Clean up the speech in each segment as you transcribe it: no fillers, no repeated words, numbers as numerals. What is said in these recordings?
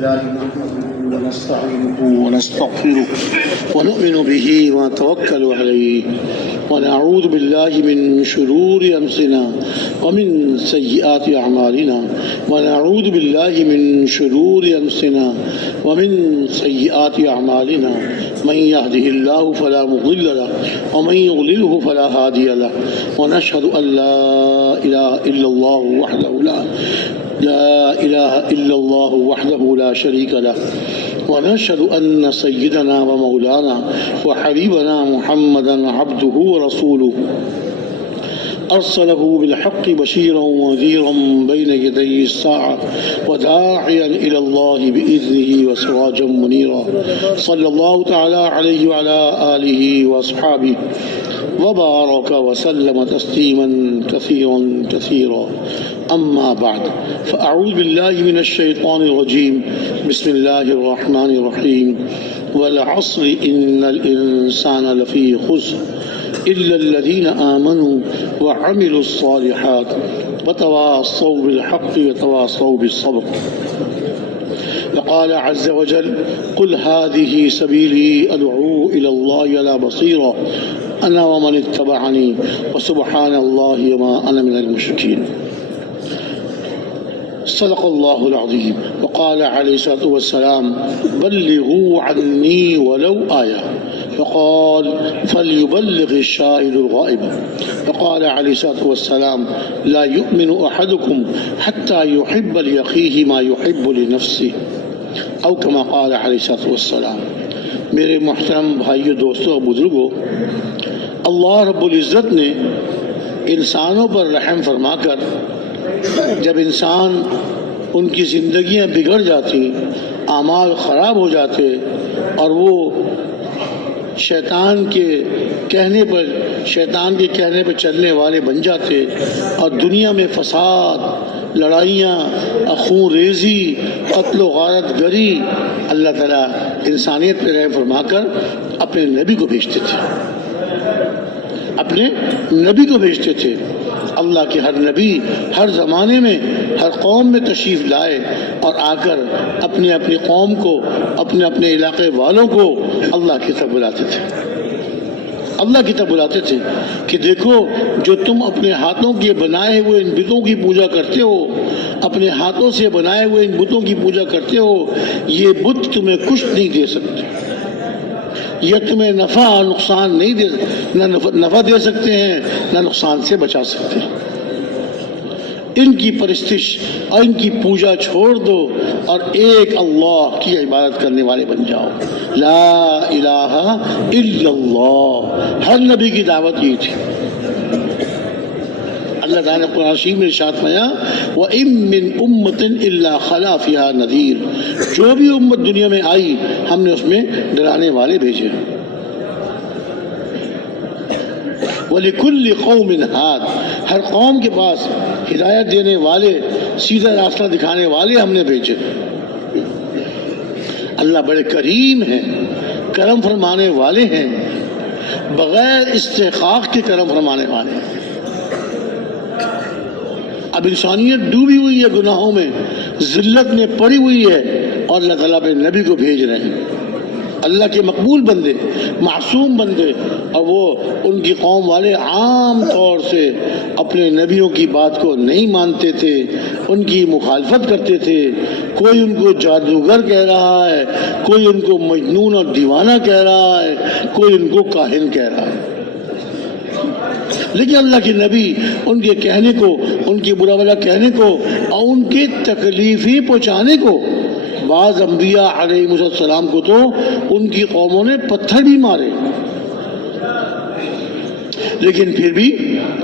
لله نحمده ونستعينه ونستغفره ونؤمن به ونتوكل عليه ونعوذ بالله من شرور أنفسنا ومن سيئات أعمالنا ونعوذ بالله من شرور أنفسنا ومن سيئات أعمالنا من يهده الله فلا مضل له ومن يضلله فلا هادي له ونشهد أن لا إله إلا الله وحده لا شريك له ونشهد أن سيدنا ومولانا وحبيبنا محمدا عبده ورسوله أرسله بالحق بشيرا ونذيرا بين يدي الساعة وداعيا إلى الله بإذنه وسراجا منيرا صلى الله تعالى عليه وعلى آله وأصحابه وبارك وسلم تسليما كثيرا أما بعد فأعوذ بالله من الشيطان الرجيم بسم الله الرحمن الرحيم والعصر إن الإنسان لفي خسر إلا الذين آمنوا وعملوا الصالحات وتواصوا بالحق وتواصوا بالصبر وقال عز وجل قل هذه سبيلي أدعو إلى الله على بصيرة أنا ومن اتبعني وسبحان الله وما أنا من المشركين صدق الله العظيم وقال عليه الصلاة والسلام بلغوا عني ولو آية وقال فليبلغ الشاهد الغائب وقال عليه الصلاة والسلام لا يؤمن أحدكم حتى يحب لأخيه ما يحب لنفسه أو كما قال عليه الصلاة والسلام. میرے محترم بھائیو دوستو بزرگو، اللہ رب العزت نے انسانوں پر رحم فرما کر جب انسان ان کی زندگیاں بگڑ جاتی، اعمال خراب ہو جاتے اور وہ شیطان کے کہنے پر چلنے والے بن جاتے اور دنیا میں فساد، لڑائیاں، خون ریزی، قتل و غارت گری، اللہ تعالیٰ انسانیت پہ رحم فرما کر اپنے نبی کو بھیجتے تھے. اللہ کے ہر نبی ہر زمانے میں ہر قوم میں تشریف لائے اور آ کر اپنی قوم کو، اپنے علاقے والوں کو اللہ کی طرف بلاتے تھے کہ دیکھو جو تم اپنے ہاتھوں کے بنائے ہوئے ان بتوں کی پوجا کرتے ہو، اپنے ہاتھوں سے بنائے ہوئے ان بتوں کی پوجا کرتے ہو، یہ بت تمہیں کچھ نہیں دے سکتے، یہ تمہیں نفع اور نقصان نہیں دے، نہ نفع دے سکتے ہیں نہ نقصان سے بچا سکتے ہیں. ان کی پرستش اور ان کی پوجا چھوڑ دو اور ایک اللہ کی عبادت کرنے والے بن جاؤ. لا الہ الا اللہ، ہر نبی کی دعوت یہ تھی. اللہ تعالیٰ نے قرآن شریف میں ارشاد فرمایا وَإِن مِّنْ أُمَّةٍ إِلَّا خَلَا فِيهَا نَذِيرٌ، جو بھی امت دنیا میں آئی ہم نے اس میں ڈرانے والے بھیجے. وَلِكُلِّ قَوْمٍ هَادٍ، ہر قوم کے پاس ہدایت دینے والے، سیدھا راستہ دکھانے والے ہم نے بھیجے. اللہ بڑے کریم ہیں، کرم فرمانے والے ہیں، بغیر استحقاق کے کرم فرمانے والے ہیں. اب انسانیت ڈوبی ہوئی ہے گناہوں میں، ذلت میں پڑی ہوئی ہے اور اللہ تعالیٰ پہ نبی کو بھیج رہے ہیں، اللہ کے مقبول بندے، معصوم بندے، اور وہ ان کی قوم والے عام طور سے اپنے نبیوں کی بات کو نہیں مانتے تھے، ان کی مخالفت کرتے تھے. کوئی ان کو جادوگر کہہ رہا ہے، کوئی ان کو مجنون اور دیوانہ کہہ رہا ہے، کوئی ان کو کاہن کہہ رہا ہے. لیکن اللہ کے نبی ان کے کہنے کو، ان کی برا بھلا کہنے کو اور ان کی تکلیفیں پہنچانے کو، بعض انبیاء علیہ السلام کو تو ان کی قوموں نے پتھر بھی مارے، لیکن پھر بھی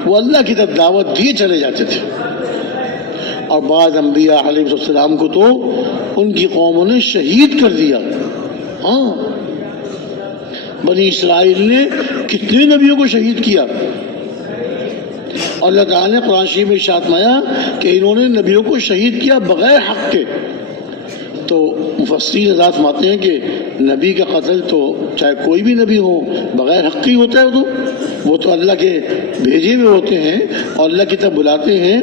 وہ اللہ کی طرف دعوت دیے چلے جاتے تھے. اور بعض انبیاء علیہ السلام کو تو ان کی قوموں نے شہید کر دیا. ہاں، بنی اسرائیل نے کتنے نبیوں کو شہید کیا. اور اللہ تعالیٰ نے قرآن شریف میں ارشاد فرمایا کہ انہوں نے نبیوں کو شہید کیا بغیر حق کے. تو مفسرین حضرات فرماتے ہیں کہ نبی کا قتل تو چاہے کوئی بھی نبی ہو بغیر حق ہی ہوتا ہے. وہ تو اللہ کے بھیجے ہوئے ہوتے ہیں اور اللہ کی طرف بلاتے ہیں،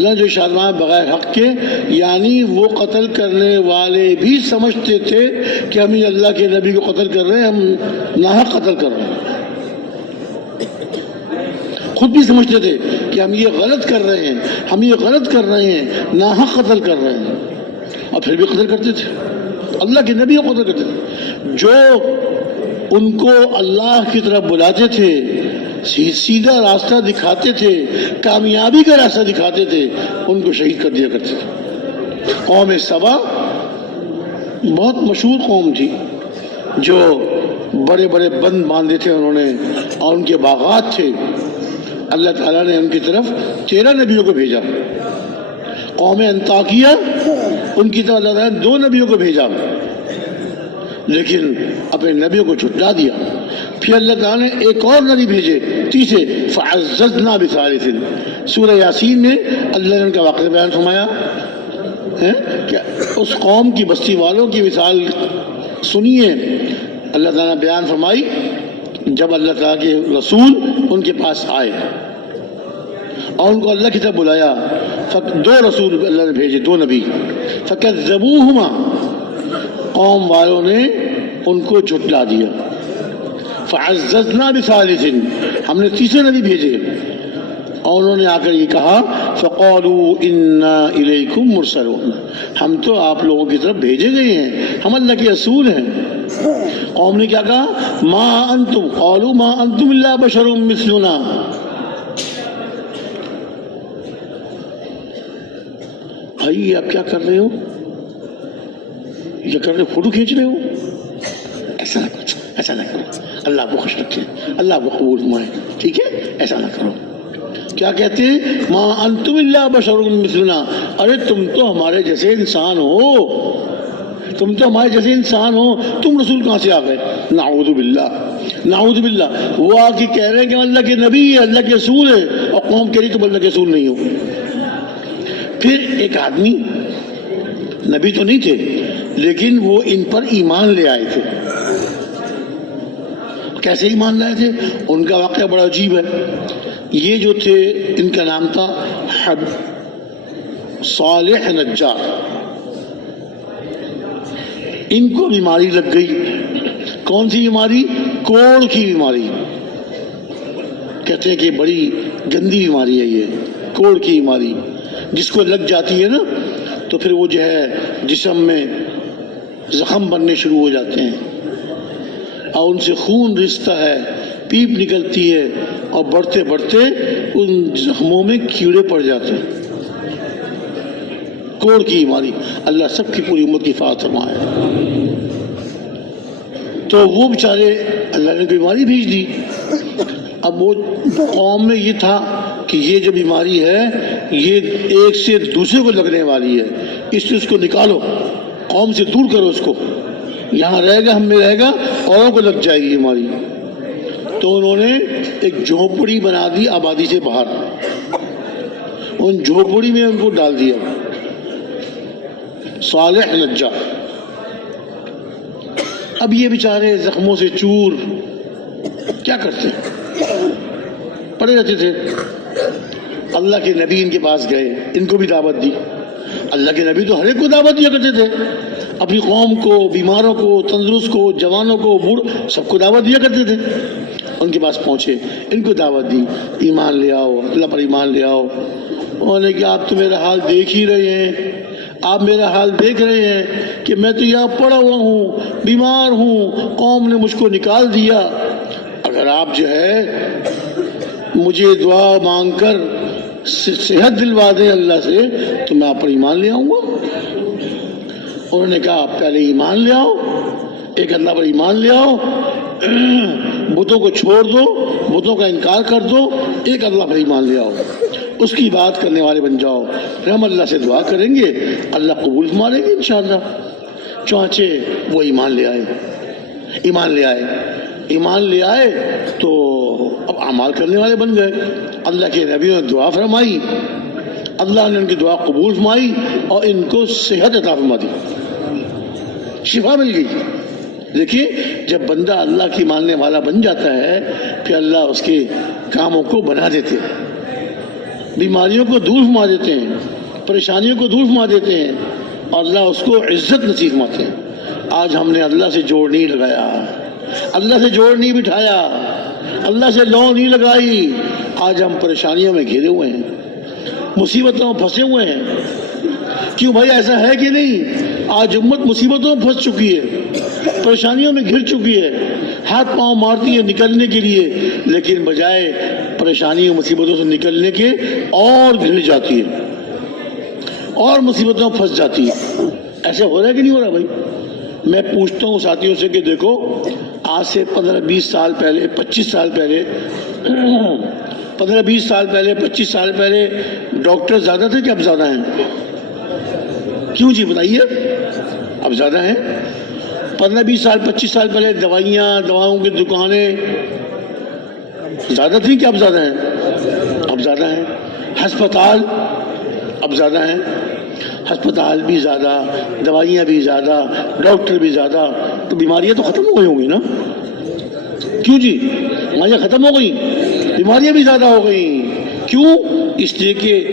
اللہ نے جو اشارہ بغیر حق کے، یعنی وہ قتل کرنے والے بھی سمجھتے تھے کہ ہم یہ اللہ کے نبی کو قتل کر رہے ہیں، ہم ناحق قتل کر رہے ہیں، خود بھی سمجھتے تھے کہ ہم یہ غلط کر رہے ہیں، ہم یہ غلط کر رہے ہیں، ناحق قتل کر رہے ہیں، اور پھر بھی قتل کرتے تھے، اللہ کے نبی کو قتل کرتے تھے۔ جو ان کو اللہ کی طرف بلاتے تھے، سیدھا راستہ دکھاتے تھے، کامیابی کا راستہ دکھاتے تھے، ان کو شہید کر دیا کرتے تھے۔ قوم سبا بہت مشہور قوم تھی، جو بڑے بڑے بند باندھے تھے انہوں نے، اور ان کے باغات تھے۔ اللہ تعالیٰ نے ان کی طرف 13 نبیوں کو بھیجا۔ قوم انطاکیہ، ان کی طرف اللہ تعالیٰ نے 2 نبیوں کو بھیجا، لیکن اپنے نبیوں کو جھٹلا دیا۔ پھر اللہ تعالیٰ نے ایک اور نبی بھیجے، تیسرے، فعززنا بثالث۔ سورہ یاسین میں اللہ نے ان کا واقعہ بیان فرمایا ہے کہ اس قوم کی بستی والوں کی مثال سنیے۔ اللہ تعالیٰ نے بیان فرمائی جب اللہ تعالیٰ کے رسول ان کے پاس آئے اور ان کو اللہ کی طرف بلایا، 2 رسول اللہ نے بھیجے، 2 نبی، فکذبوہما، قوم والوں نے ان کو جھٹلا دیا۔ فعززنا بثالث، ہم نے تیسرے نبی بھیجے، اور انہوں نے آ کر یہ کہا، فقالوا انا الیکم مرسلون، ہم تو آپ لوگوں کی طرف بھیجے گئے ہیں، ہم اللہ کے رسول ہیں۔ قوم نے کیا کہا، ما انتم، قالوا ما انتم الا بشر مثلنا، بھائی آپ کیا کر رہے ہو، یہ کر رہے ہو، فوٹو کھینچ رہے ہو، ایسا نہ کرو، ایسا نہ کرو، اللہ کو خوش رکھے، اللہ کو قبول فرمائے، ٹھیک ہے، ایسا نہ کرو۔ کیا کہتے ہیں، ما انتم الا بشر مثلنا، ارے تم تو ہمارے جیسے انسان ہو، تم تو ہمارے جیسے انسان ہو، تم رسول کہاں سے آ گئے؟ نعوذ باللہ، نعوذ باللہ۔ وہ آ کے کہہ رہے ہیں کہ اللہ کے نبی ہے، اللہ کے رسول ہے، اور قوم کہہ رہی تم اللہ کے رسول نہیں ہو۔ پھر ایک آدمی، نبی تو نہیں تھے لیکن وہ ان پر ایمان لے آئے تھے۔ کیسے ایمان لائے تھے؟ ان کا واقعہ بڑا عجیب ہے۔ یہ جو تھے، ان کا نام تھا صالح نجار۔ ان کو بیماری لگ گئی۔ کون سی بیماری؟ کوڑ کی بیماری۔ کہتے ہیں کہ بڑی گندی بیماری ہے یہ کوڑ کی بیماری، جس کو لگ جاتی ہے نا تو پھر وہ جو ہے جسم میں زخم بننے شروع ہو جاتے ہیں اور ان سے خون رستا ہے، پیپ نکلتی ہے، اور بڑھتے بڑھتے ان زخموں میں کیڑے پڑ جاتے ہیں۔ کوڑ کی بیماری، اللہ سب کی پوری امت کی حفاظت فرمائے۔ تو وہ بیچارے اللہ نے بیماری بھیج دی۔ اب وہ قوم میں یہ تھا کہ یہ جو بیماری ہے یہ ایک سے دوسرے کو لگنے والی ہے، اس لیے اس کو نکالو، قوم سے دور کرو اس کو، یہاں رہے گا، ہم میں رہے گا، اوروں کو لگ جائے گی بیماری۔ تو انہوں نے ایک جھونپڑی بنا دی آبادی سے باہر، ان جھونپڑی میں ان کو ڈال دیا۔ صالح نجار، اب یہ بیچارے زخموں سے چور، کیا کرتے پڑے رہتے تھے۔ اللہ کے نبی ان کے پاس گئے، ان کو بھی دعوت دی۔ اللہ کے نبی تو ہر ایک کو دعوت دیا کرتے تھے، اپنی قوم کو، بیماروں کو، تندرست کو، جوانوں کو، بوڑھوں، سب کو دعوت دیا کرتے تھے۔ ان کے پاس پہنچے، ان کو دعوت دی، ایمان لے آؤ، اللہ پر ایمان لے آؤ۔ انہوں نے کہا آپ تو میرا حال دیکھ ہی رہے ہیں، آپ میرا حال دیکھ رہے ہیں کہ میں تو یہاں پڑا ہوا ہوں، بیمار ہوں، قوم نے مجھ کو نکال دیا۔ اگر آپ جو ہے مجھے دعا مانگ کر صحت دلوا دیں اللہ سے تو میں آپ پر ایمان لے آؤں گا۔ انہوں نے کہا آپ پہلے ایمان لے آؤ، ایک اللہ پر ایمان لے آؤ، بتوں کو چھوڑ دو، بتوں کا انکار کر دو، ایک اللہ پر ایمان لے آؤ، اس کی بات کرنے والے بن جاؤ، پھر ہم اللہ سے دعا کریں گے، اللہ قبول فرما لیں گے انشاءاللہ۔ چانچے وہ ایمان لے آئے، ایمان لے آئے، ایمان لے آئے تو اب اعمال کرنے والے بن گئے۔ اللہ کے نبیوں نے دعا فرمائی، اللہ نے ان کی دعا قبول فرمائی اور ان کو صحت عطا فرما دی، شفا مل گئی۔ دیکھیے جب بندہ اللہ کی ماننے والا بن جاتا ہے پھر اللہ اس کے کاموں کو بنا دیتے ہیں۔ بیماریوں کو دور فرما دیتے ہیں، پریشانیوں کو دور فرما دیتے ہیں، اور اللہ اس کو عزت نصیب فرماتے ہیں۔ آج ہم نے اللہ سے جوڑ نہیں لگایا، اللہ سے جوڑ نہیں بٹھایا، اللہ سے لو نہیں لگائی، آج ہم پریشانیوں میں گھرے ہوئے ہیں، مصیبتوں میں پھنسے ہوئے ہیں۔ کیوں بھائی، ایسا ہے کہ نہیں؟ آج امت مصیبتوں میں پھنس چکی ہے، پریشانیوں میں گھر چکی ہے، ہاتھ پاؤں مارتی ہے نکلنے کے لیے، لیکن بجائے پریشانیوں مصیبتوں سے نکلنے کے اور گھر جاتی ہے اور مصیبتوں میں پھنس جاتی ہے۔ ایسا ہو رہا ہے کہ نہیں ہو رہا بھائی؟ میں پوچھتا ہوں ساتھیوں سے کہ دیکھو، آج سے 15-20 سال پہلے، 25 سال پہلے 15-20 سال پہلے، 25 سال پہلے ڈاکٹر زیادہ تھے کہ اب زیادہ ہیں؟ کیوں جی بتائیے، اب زیادہ ہیں؟ 15-20 سال 25 سال پہلے دواؤں کی دکانیں زیادہ تھیں کہ اب زیادہ ہیں؟ اب زیادہ ہیں۔ ہسپتال اب زیادہ ہیں، ہسپتال بھی زیادہ، دوائیاں بھی زیادہ، ڈاکٹر بھی زیادہ، تو بیماریاں تو ختم ہو گئی ہوں گی نا؟ کیوں جی؟ بیماریاں ختم ہو گئی، بیماریاں بھی زیادہ ہو گئی۔ کیوں؟ اس لیے کہ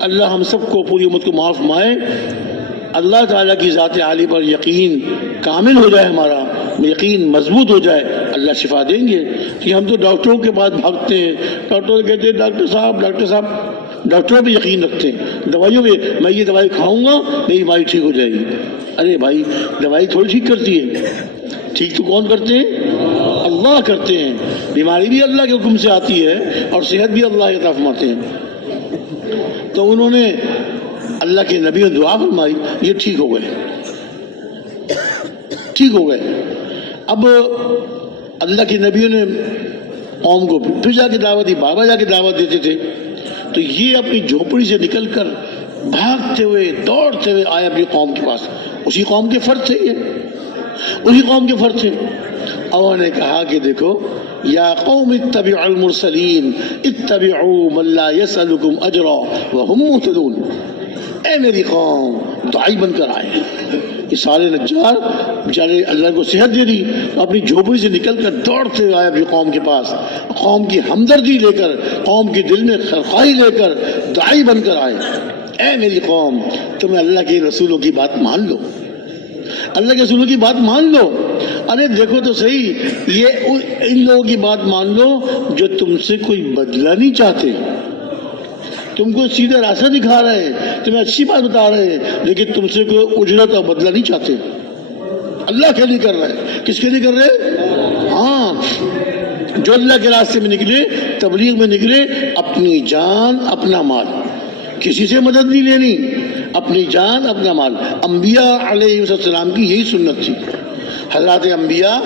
اللہ ہم سب کو، پوری امت کو معاف فرمائے، اللہ تعالیٰ کی ذات عالی پر یقین کامل ہو جائے، ہمارا یقین مضبوط ہو جائے، اللہ شفا دیں گے۔ کہ ہم تو ڈاکٹروں کے پاس بھاگتے ہیں، ڈاکٹر کہتے ہیں ڈاکٹر صاحب، ڈاکٹروں پہ یقین رکھتے ہیں، دوائیوں پہ، میں یہ دوائی کھاؤں گا میری بیماری ٹھیک ہو جائے گی۔ ارے بھائی، دوائی تھوڑی ٹھیک کرتی ہے، ٹھیک تو کون کرتے ہیں؟ اللہ کرتے ہیں۔ بیماری بھی اللہ کے حکم سے آتی ہے اور صحت بھی اللہ عطا فرماتے ہیں۔ تو انہوں نے، اللہ کے نبی نے دعا فرمائی، یہ ٹھیک ہو گئے، ٹھیک ہو گئے۔ اب اللہ کے نبیوں نے قوم کو پھر جا کے دعوت دی، بابا جا کے دعوت دیتے تھے، تو یہ اپنی جھوپڑی سے نکل کر بھاگتے ہوئے، دوڑتے ہوئے آئے اپنی قوم کے پاس۔ اسی قوم کے فرد تھے، یہ اسی قوم کے فرد تھے۔ اور نے کہا کہ دیکھو، یا قوم اتبعوا المرسلین اتبعوا من لا يسألكم اجرا وهم مهتدون۔ اے میری قوم، داعی بن کر آئے۔ یہ سارے نجار بیچارے اللہ کو صحت دے دی، اپنی جھوپڑی سے نکل کر دوڑتے ہوئے آئے اپنی قوم کے پاس، قوم کی ہمدردی لے کر، قوم کے دل میں خیرخواہی لے کر داعی بن کر آئے۔ اے میری قوم، تمہیں اللہ کے رسولوں کی بات مان لو، اللہ کے رسولوں کی بات مان لو۔ ارے دیکھو تو صحیح، یہ ان لوگوں کی بات مان لو جو تم سے کوئی بدلہ نہیں چاہتے، تم کو سیدھا راستہ دکھا رہے ہیں، تمہیں اچھی بات بتا رہے ہیں، لیکن تم سے کوئی اجرت اور بدلہ نہیں چاہتے۔ اللہ کے لیے کر رہے ہیں۔ کس کے لیے کر رہے ہیں؟ ہاں، جو اللہ کے راستے میں نکلے، تبلیغ میں نکلے، اپنی جان اپنا مال، کسی سے مدد نہیں لینی، اپنی جان اپنا مال۔ انبیاء علیہ السلام کی یہی سنت تھی۔ حضرات انبیاء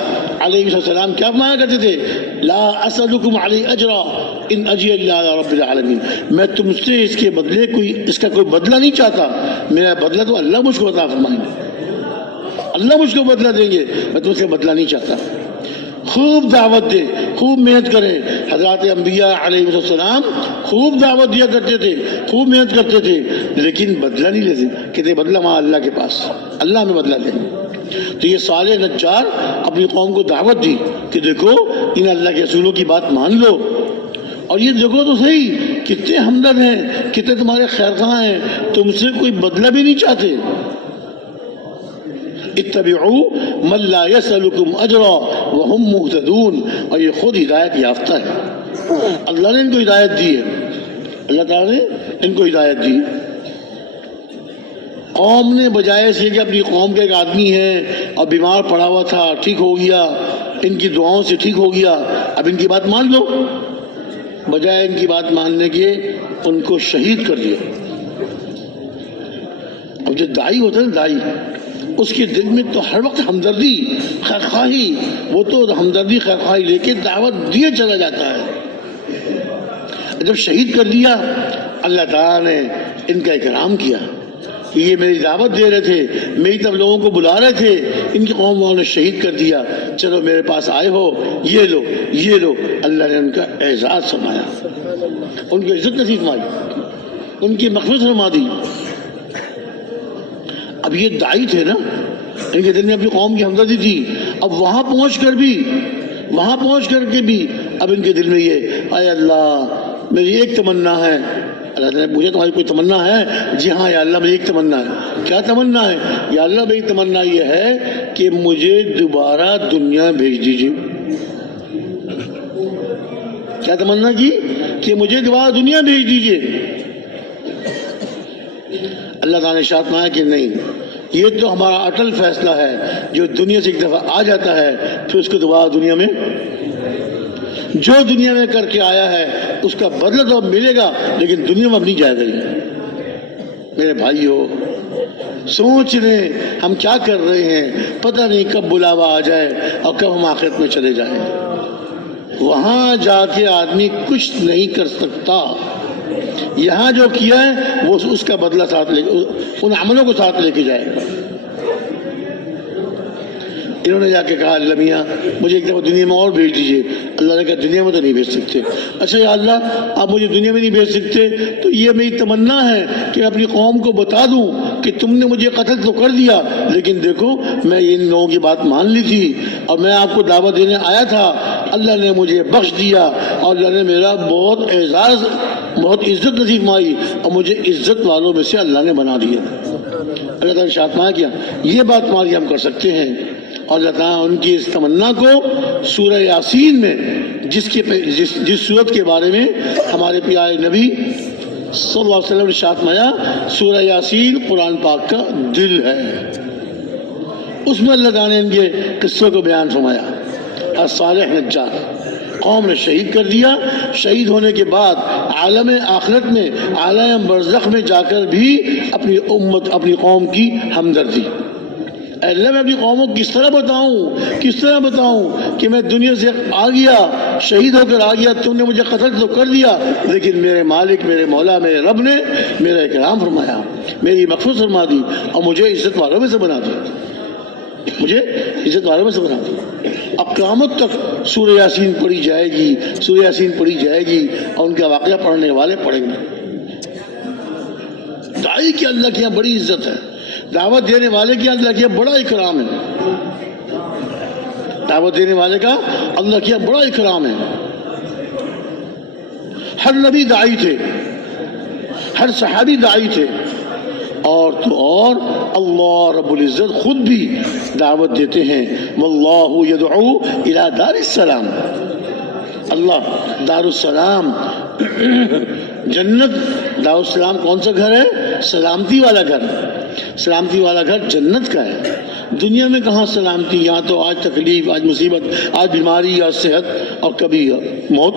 علیہ السلام کیا فرمایا کرتے تھے؟ لا اسألکم علی اجرا ان اجری الا علی رب العالمین۔ میں تم سے اس کے بدلے اس کا کوئی بدلہ نہیں چاہتا، میرا بدلہ تو اللہ مجھ کو عطا فرمائیں گے، اللہ مجھ کو بدلہ دیں گے، میں تم سے بدلہ نہیں چاہتا۔ خوب دعوت دے، خوب محنت کریں۔ حضرات انبیاء علیہ السلام خوب دعوت دیا کرتے تھے، خوب محنت کرتے تھے، لیکن بدلہ نہیں لیتے، کہتے بدلہ وہاں اللہ کے پاس، اللہ میں بدلہ دیں۔ تو یہ صالح نجار اپنی قوم کو دعوت دی کہ دیکھو، ان اللہ کے رسولوں کی بات مان لو، اور یہ دیکھو تو صحیح، کتنے ہمدرد ہیں، کتنے تمہارے خیرخواہ ہیں، تم سے کوئی بدلہ بھی نہیں چاہتے۔ اتبعوا من لا يسألكم اجرا وهم مهتدون۔ اور یہ خود ہدایت یافتہ ہے، اللہ نے ان کو ہدایت دی ہے، اللہ تعالیٰ نے ان کو ہدایت دی۔ قوم نے بجائے سے کہ اپنی قوم کا ایک آدمی ہے اور بیمار پڑا ہوا تھا، ٹھیک ہو گیا، ان کی دعاؤں سے ٹھیک ہو گیا، اب ان کی بات مان لو، بجائے ان کی بات ماننے کے ان کو شہید کر دیا۔ اب جو داعی ہوتا ہے نا، داعی، اس کے دل میں تو ہر وقت ہمدردی، خیرخواہی، وہ تو ہمدردی خیرخواہی لے کے دعوت دیے چلا جاتا ہے۔ جب شہید کر دیا، اللہ تعالیٰ نے ان کا اکرام کیا کہ یہ میری دعوت دے رہے تھے، میری طرف لوگوں کو بلا رہے تھے، ان کی قوم والوں نے شہید کر دیا، چلو میرے پاس آئے ہو، یہ لو یہ لو۔ اللہ نے ان کا اعزاز فرمایا، ان کی عزت نصیب فرمائی، ان کی مغفرت فرما دی۔ اب یہ داعی تھے نا، ان کے دل میں اپنی قوم کی ہمدردی تھی، اب وہاں پہنچ کر کے بھی اب ان کے دل میں یہ، اے اللہ، میری ایک تمنا ہے اللہ تعالیٰ نے پوچھا تمہاری کوئی تمنا ہے؟ جی ہاں یا اللہ میری ایک تمنا ہے۔ کیا تمنا ہے؟ یا اللہ میری تمنا یہ ہے کہ مجھے دوبارہ دنیا بھیج دیجیے۔ کیا تمنا کی؟ کہ مجھے دوبارہ دنیا بھیج دیجیے۔ اللہ تعالیٰ نے ارشاد فرمایا کہ نہیں، یہ تو ہمارا اٹل فیصلہ ہے، جو دنیا سے ایک دفعہ آ جاتا ہے پھر اس کو دوبارہ دنیا میں، جو دنیا میں کر کے آیا ہے اس کا بدلہ تو اب ملے گا، لیکن دنیا میں اب نہیں جائے گا۔ میرے بھائیو سوچ رہے ہم کیا کر رہے ہیں، پتہ نہیں کب بلاوا آ جائے اور کب ہم آخرت میں چلے جائیں۔ وہاں جا کے آدمی کچھ نہیں کر سکتا، یہاں جو کیا ہے وہ اس کا بدلہ ساتھ لے، ان عملوں کو ساتھ لے کے جائے گا۔ انہوں نے جا کے کہا اللہ میاں مجھے ایک دفعہ دنیا میں اور بھیج دیجیے۔ اللہ نے کہا دنیا میں تو نہیں بھیج سکتے۔ اچھا یا اللہ آپ مجھے دنیا میں نہیں بھیج سکتے تو یہ میری تمنا ہے کہ اپنی قوم کو بتا دوں کہ تم نے مجھے قتل تو کر دیا، لیکن دیکھو میں ان لوگوں کی بات مان لی تھی اور میں آپ کو دعوت دینے آیا تھا، اللہ نے مجھے بخش دیا اور اللہ نے میرا بہت اعزاز، بہت عزت نصیب فرمائی اور مجھے عزت والوں میں سے اللہ نے بنا دیا۔ اللہ تعالیٰ نے شاطمہ کیا یہ بات تمہاری ہم کر سکتے ہیں۔ اور اللہ تعالیٰ ان کی اس تمنا کو سورہ یاسین میں جس صورت کے بارے میں ہمارے پیارے نبی صلی اللہ علیہ وسلم نے ارشاد فرمایا سورہ یاسین قرآن پاک کا دل ہے، اس میں اللہ تعالیٰ نے ان کے قصوں کو بیان فرمایا۔ صالح نجار قوم نے شہید کر دیا، شہید ہونے کے بعد عالم آخرت میں، عالم برزخ میں جا کر بھی اپنی امت، اپنی قوم کی ہمدردی، اے اللہ میں اپنی قوموں کو کس طرح بتاؤں کہ میں دنیا سے آ گیا، شہید ہو کر آ گیا، تم نے مجھے قتل تو کر دیا لیکن میرے مالک، میرے مولا، میرے رب نے میرا اکرام فرمایا، میری مغفرت فرما دی اور مجھے عزت والوں میں سے بنا دی، مجھے عزت والوں میں سے بنا دی۔ اب قیامت تک سورہ یاسین پڑھی جائے گی، سورہ یاسین پڑھی جائے گی اور ان کا واقعہ پڑھنے والے پڑھیں گے۔ داعی کی اللہ کی یہاں بڑی عزت ہے، دعوت دینے والے کی اللہ کی بڑا اکرام ہے، دعوت دینے والے کا اللہ کی بڑا اکرام ہے۔ ہر نبی داعی تھے، ہر صحابی داعی تھے، اور تو اور اللہ رب العزت خود بھی دعوت دیتے ہیں، واللہ یدعو الی دار السلام، اللہ دار السلام، جنت، دار السلام کون سا گھر ہے؟ سلامتی والا گھر، سلامتی والا گھر جنت کا ہے۔ دنیا میں کہاں سلامتی، یہاں تو آج تکلیف، آج مصیبت، آج بیماری، آج صحت اور کبھی موت۔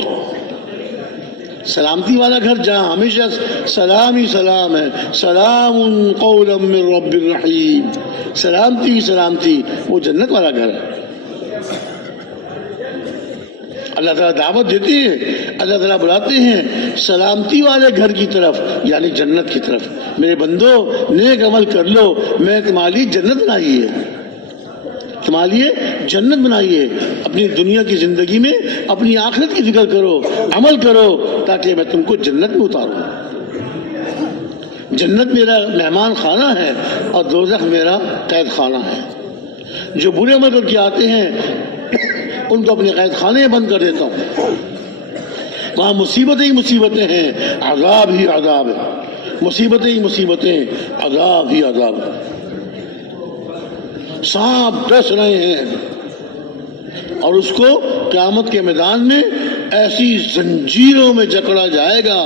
سلامتی والا گھر جہاں ہمیشہ سلام ہی سلام ہے، سلام قولا من رب الرحیم، سلامتی ہی سلامتی، وہ جنت والا گھر ہے۔ اللہ تعالیٰ دعوت دیتے ہیں، اللہ تعالیٰ بلاتے ہیں سلامتی والے گھر کی طرف، یعنی جنت کی طرف۔ میرے بندو نیک عمل کر لو، میں تمہارے لیے جنت بنائی ہے، تمہارے لیے جنت بنائی ہے۔ اپنی دنیا کی زندگی میں اپنی آخرت کی فکر کرو، عمل کرو تاکہ میں تم کو جنت میں اتاروں۔ جنت میرا مہمان خانہ ہے اور دوزخ میرا قید خانہ ہے۔ جو برے عمل کر کے آتے ہیں ان کو اپنے قید خانے میں بند کر دیتا ہوں، وہاں مصیبتیں ہی مصیبتیں ہیں، عذاب ہی عذاب ہے، مصیبتیں ہی مصیبتیں، عذاب ہی عذاب ہے۔ سانپ ڈس رہے ہیں اور اس کو قیامت کے میدان میں ایسی زنجیروں میں جکڑا جائے گا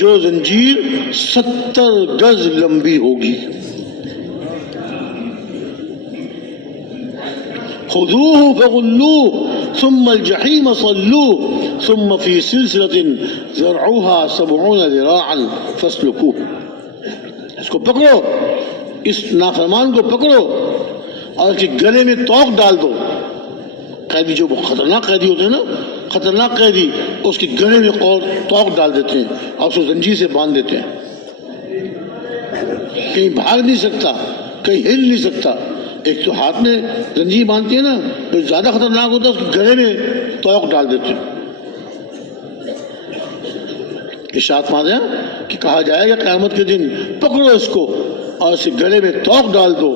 جو زنجیر 70 گز لمبی ہوگی۔ خذوه فغلوه ثم الجحیم صلوه ثم في سلسلة ذرعها 70 ذراعا فاسلكوه۔ اس کو پکڑو، اس نافرمان کو پکڑو اور اس کے گلے میں توق ڈال دو۔ قیدی جو خطرناک قیدی ہوتے ہیں نا، خطرناک قیدی، اس کے گلے میں توق ڈال دیتے ہیں اور اس کو زنجیر سے باندھ دیتے ہیں، کہیں بھاگ نہیں سکتا، کہیں ہل نہیں سکتا۔ ایک تو ہاتھ میں زنجیر باندھتے ہیں نا، جو زیادہ خطرناک ہوتا ہے اس کے گلے میں توق ڈال دیتے ہیں۔ ارشاد فرمایا کہ کہا جائے گا قیامت کے دن پکڑو اس کو اور اس کے گلے میں توق ڈال دو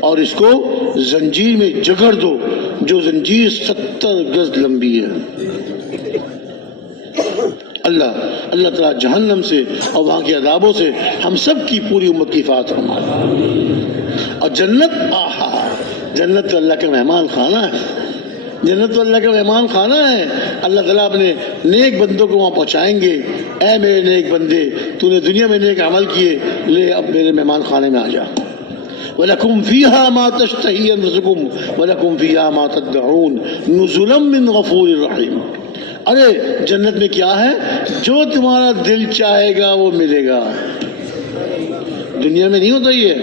اور اس کو زنجیر میں جگڑ دو، جو زنجیر 70 گز لمبی ہے۔ اللہ تعالیٰ جہنم سے اور وہاں کے عذابوں سے ہم سب کی پوری امت کی حفاظت فرمائے۔ اور جنت، آہا، جنت تو اللہ کا مہمان خانہ ہے، جنت تو اللہ کا مہمان خانہ ہے۔ اللہ تعالیٰ اپنے نیک بندوں کو وہاں پہنچائیں گے، اے میرے نیک بندے، تو نے دنیا میں نیک عمل کیے، لے اب میرے مہمان خانے میں آ جا۔ وَلَكُمْ فِيهَا مَا تَشْتَهِي أَنفُسُكُمْ وَلَكُمْ فِيهَا مَا تَدَّعُونَ نُزُلًا مِّن غَفُورٍ رَحِيمٍ۔ ارے جنت میں کیا ہے؟ جو تمہارا دل چاہے گا وہ ملے گا۔ دنیا میں نہیں ہوتا یہ،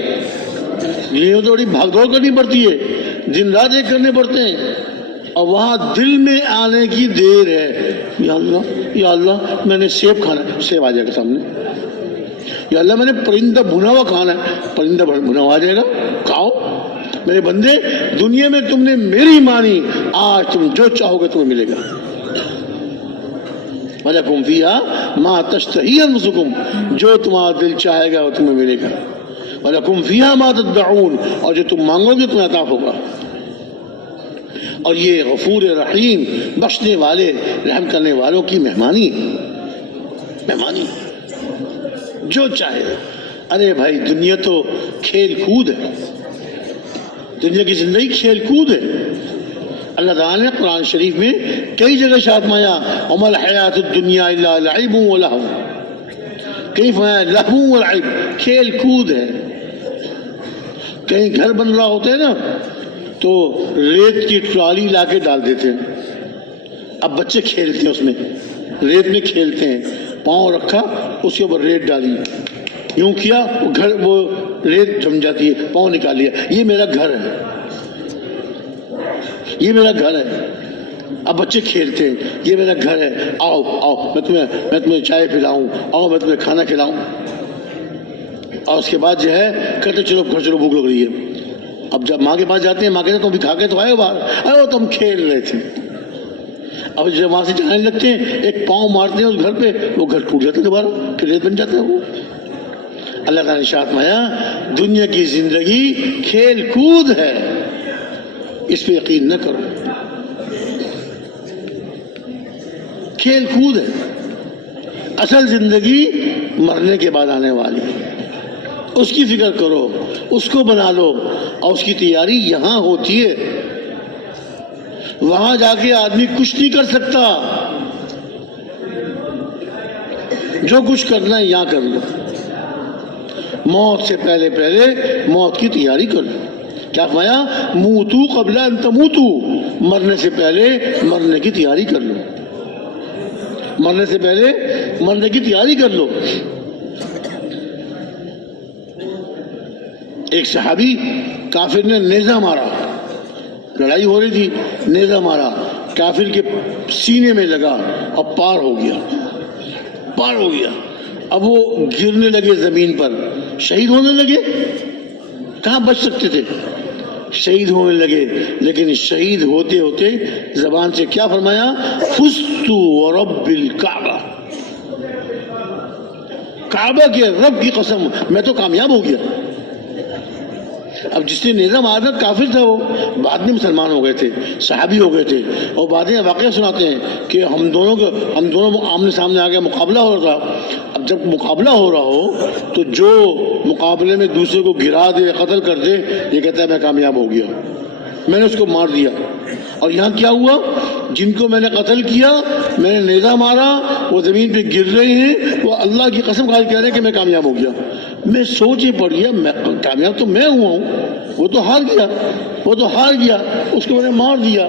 یہ تو بڑی بھاگ دوڑ کرنی پڑتی ہے، دن رات ایک کرنے پڑتے ہیں، اور وہاں دل میں آنے کی دیر ہے۔ یا اللہ میں نے سیب کھانا ہے، سیب آ جائے گا سامنے۔ یا اللہ میں نے پرندہ بھنا ہوا کھانا ہے، پرندہ بھنا ہوا آ جائے گا، کھاؤ۔ میرے بندے، دنیا میں تم نے میری مانی، آج تم جو چاہو گے تمہیں ملے گا۔ وَلَكُمْ فِيهَا مَا تَشْتَهِي أَنفُسُكُمْ، جو تمہارا دل چاہے گا وہ تمہیں ملے گا۔ وَلَكُمْ فِيهَا مَا تَدَّعُونَ، اور جو تم مانگو گے تمہیں عطا ہوگا۔ اور یہ غفور رحیم، بخشنے والے، رحم کرنے والوں کی مہمانی، مہمانی جو چاہے۔ ارے بھائی دنیا تو کھیل کود ہے، دنیا کی زندگی کھیل کود ہے۔ اللہ تعالیٰ نے قرآن شریف میں کئی جگہ ارشاد فرمایا وَمَا الْحَيَاةُ الدُّنْيَا إِلَّا لَعِبٌ وَلَهْوٌ، کہیں فرمایا لہو ولعب، کھیل کود ہے۔ کہیں گھر بن رہا ہوتا ہے نا تو ریت کی ٹرالی لا کے ڈال دیتے ہیں، اب بچے کھیلتے ہیں اس میں، ریت میں کھیلتے ہیں، پاؤں رکھا اس کے اوپر ریت ڈالی، یوں کیا وہ گھر، وہ ریت جم جاتی ہے، پاؤں نکال لیا، یہ میرا گھر ہے، یہ میرا گھر ہے۔ اب بچے کھیلتے ہیں، یہ میرا گھر ہے، آؤ آؤ میں تمہیں چائے پلاؤں، آؤ میں تمہیں کھانا کھلاؤں، اور اس کے بعد جو ہے کہتے چلو گھر چلو، بھوک لگ رہی ہے۔ اب جب ماں کے پاس جاتے ہیں، ماں کہتے ہیں تم بھی کھا کے تو آئے ہو باہر، ارے وہ تم کھیل رہے تھے۔ اب جب وہاں سے جانے لگتے ہیں، ایک پاؤں مارتے ہیں اس گھر پہ، وہ گھر ٹوٹ جاتا ہے دوبارہ، پھر ریت بن جاتا ہے وہ۔ اللہ تعالیٰ نے ارشاد فرمایا دنیا کی زندگی کھیل کود ہے، اس پہ یقین نہ کرو، کھیل کود ہے۔ اصل زندگی مرنے کے بعد آنے والی، اس کی فکر کرو، اس کو بنا لو، اور اس کی تیاری یہاں ہوتی ہے۔ وہاں جا کے آدمی کچھ نہیں کر سکتا، جو کچھ کرنا ہے یہاں کر لو، موت سے پہلے پہلے موت کی تیاری کر لو۔ کیا فرمایا؟ موتو قبل ان تموتو، مرنے سے پہلے مرنے کی تیاری کر لو، مرنے سے پہلے مرنے کی تیاری کر لو۔ ایک صحابی کافر نے نیزہ مارا، لڑائی ہو رہی تھی، نیزہ مارا، کافر کے سینے میں لگا اور پار ہو گیا، پار ہو گیا۔ اب وہ گرنے لگے زمین پر، شہید ہونے لگے، کہاں بچ سکتے تھے، شہید ہونے لگے۔ لیکن شہید ہوتے ہوتے زبان سے کیا فرمایا؟ فزت ورب الکعبہ، کعبہ کے رب کی قسم میں تو کامیاب ہو گیا۔ اب جس نے نیزہ مارا کافر تھا، وہ بعد میں مسلمان ہو گئے تھے، صحابی ہو گئے تھے، اور بعد میں واقعہ سناتے ہیں کہ ہم دونوں آمنے سامنے آ گئے، مقابلہ ہو رہا تھا۔ اب جب مقابلہ ہو رہا ہو تو جو مقابلے میں دوسرے کو گرا دے، قتل کر دے، یہ کہتا ہے میں کامیاب ہو گیا، میں نے اس کو مار دیا۔ اور یہاں کیا ہوا؟ جن کو میں نے قتل کیا، میں نے نیزہ مارا، وہ زمین پہ گر رہے ہیں، وہ اللہ کی قسم کھا کے کہہ رہے ہیں کہ میں کامیاب ہو گیا۔ میں سوچ ہی پڑ گیا، میں کامیاب تو میں ہوا ہوں، وہ تو ہار گیا، وہ تو ہار گیا، اس کو میں نے مار دیا،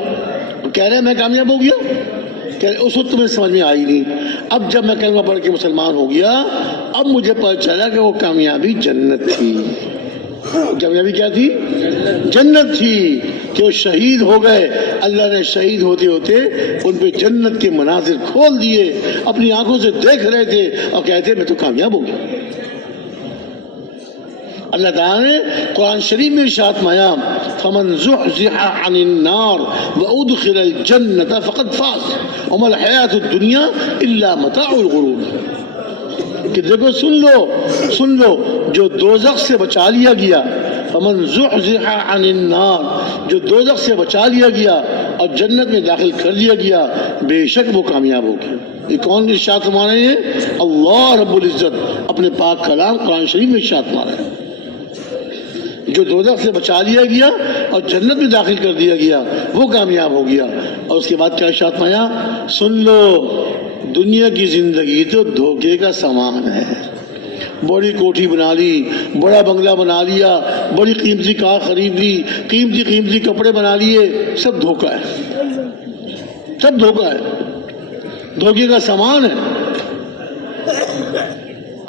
کہہ رہے ہیں میں کامیاب ہو گیا۔ اس وقت تمہیں سمجھ میں آئی نہیں۔ اب جب میں کلمہ پڑھ کے مسلمان ہو گیا، اب مجھے پتہ چلا کہ وہ کامیابی جنت تھی۔ کامیابی کیا تھی؟ جنت تھی، کہ وہ شہید ہو گئے۔ اللہ نے شہید ہوتے ہوتے ان پہ جنت کے مناظر کھول دیے، اپنی آنکھوں سے دیکھ رہے تھے اور کہتے میں تو کامیاب ہو گیا۔ اللہ تعالیٰ نے قرآن شریف میں ارشاد فرمایا فَمَنْ زُحْزِحَ عَنِ النَّارِ وَأُدْخِلَ الْجَنَّةَ فَقَدْ فَازَ وَمَا الْحَيَاةُ الدُّنْيَا إِلَّا مَتَاعُ الْغُرُورِ۔ کہ دیکھو سن لو جو دوزخ سے بچا لیا گیا، فَمَنْ زُحْزِحَ عَنِ النَّارِ، جو دوزخ سے بچا لیا گیا اور جنت میں داخل کر دیا گیا بے شک وہ کامیاب ہوگی۔ یہ کون ارشاد فرما رہے ہیں؟ اللہ رب العزت اپنے پاک کلام قرآن شریف میں ارشاد فرما رہے ہیں۔ جو دوزخ سے بچا لیا گیا اور جنت میں داخل کر دیا گیا وہ کامیاب ہو گیا۔ اور اس کے بعد کیا ارشاد فرمایا؟ سن لو، دنیا کی زندگی تو دھوکے کا سامان ہے۔ بڑی کوٹھی بنا لی، بڑا بنگلہ بنا لیا، بڑی قیمتی کار خرید لی، قیمتی کپڑے بنا لیے، سب دھوکہ ہے، سب دھوکہ ہے، دھوکے کا سامان ہے۔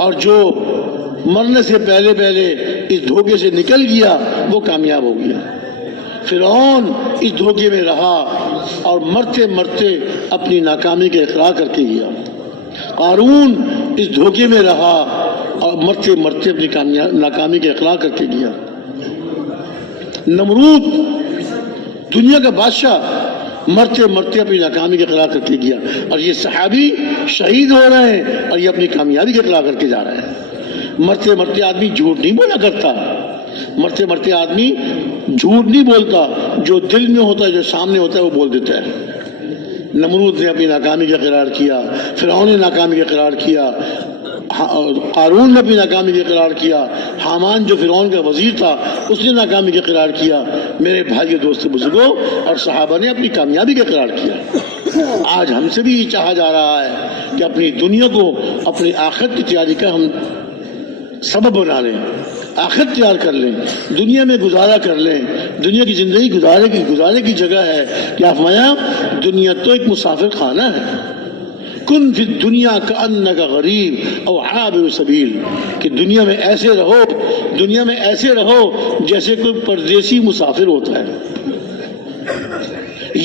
اور جو مرنے سے پہلے پہلے اس دھوکے سے نکل گیا وہ کامیاب ہو گیا۔ فرعون اس دھوکے میں رہا اور مرتے مرتے اپنی ناکامی کا اقرار کر کے گیا۔ قارون اس دھوکے میں رہا اور مرتے مرتے اپنی ناکامی کا اقرار کر کے گیا۔ نمرود دنیا کا بادشاہ مرتے مرتے اپنی ناکامی کا اقرار کر کے گیا، اور یہ صحابی شہید ہو رہے ہیں اور یہ اپنی کامیابی کا اقرار کر کے جا رہے ہیں۔ مرتے مرتے آدمی جھوٹ نہیں بولا کرتا، مرتے مرتے آدمی جھوٹ نہیں بولتا، جو دل میں ہوتا ہے، جو سامنے ہوتا ہے وہ بول دیتا ہے۔ نمرود نے اپنی ناکامی کا اقرار کیا، فرعون نے ناکامی کا اقرار کیا، قارون نے اپنی ناکامی کا اقرار کیا، حامان جو فرعون کا وزیر تھا اس نے ناکامی کا اقرار کیا۔ میرے بھائیو، دوستو، بزرگوں اور صحابہ نے اپنی کامیابی کا اقرار کیا۔ آج ہم سے بھی یہ چاہا جا رہا ہے کہ اپنی دنیا کو اپنی آخرت کی تیاری کا ہم سبب بنا لیں، آخرت تیار کر لیں، دنیا میں گزارا کر لیں۔ دنیا کی زندگی گزارے کی جگہ ہے۔ کیا فرمایا؟ دنیا تو ایک مسافر خانہ ہے۔ کن فی الدنیا کأنک غریب او عابر سبیل، کہ دنیا میں ایسے رہو جیسے کوئی پردیسی مسافر ہوتا ہے،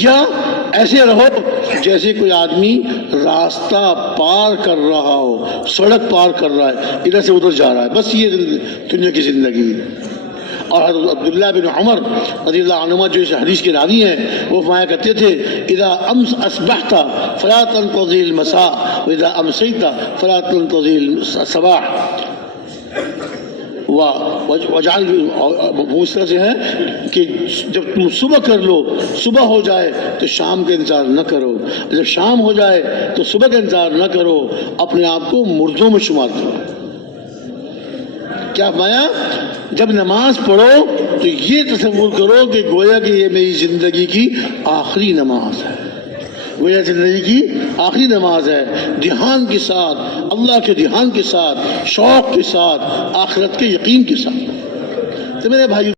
یا ایسے رہو جیسے کوئی آدمی راستہ پار کر رہا ہو، سڑک پار کر رہا ہے، ادھر سے ادھر جا رہا ہے، بس یہ دنیا کی زندگی۔ اور حضرت عبداللہ بن عمر رضی اللہ عنہما جو اس حدیث کے راوی ہیں وہ فرمایا کرتے تھے، اذا اصبحت فلا تنتظر المساء واذا امسيت فلا تنتظر الصباح وجعل، اس طرح سے ہے کہ جب تم صبح کر لو، صبح ہو جائے تو شام کا انتظار نہ کرو، جب شام ہو جائے تو صبح کا انتظار نہ کرو، اپنے آپ کو مردوں میں شمار کرو۔ کیا فرمایا؟ جب نماز پڑھو تو یہ تصور کرو کہ گویا کہ یہ میری زندگی کی آخری نماز ہے، گویا زندگی کی آخری نماز ہے، دھیان کے ساتھ، اللہ کے دھیان کے ساتھ، شوق کے ساتھ، آخرت کے یقین کے ساتھ۔ تو میرے بھائی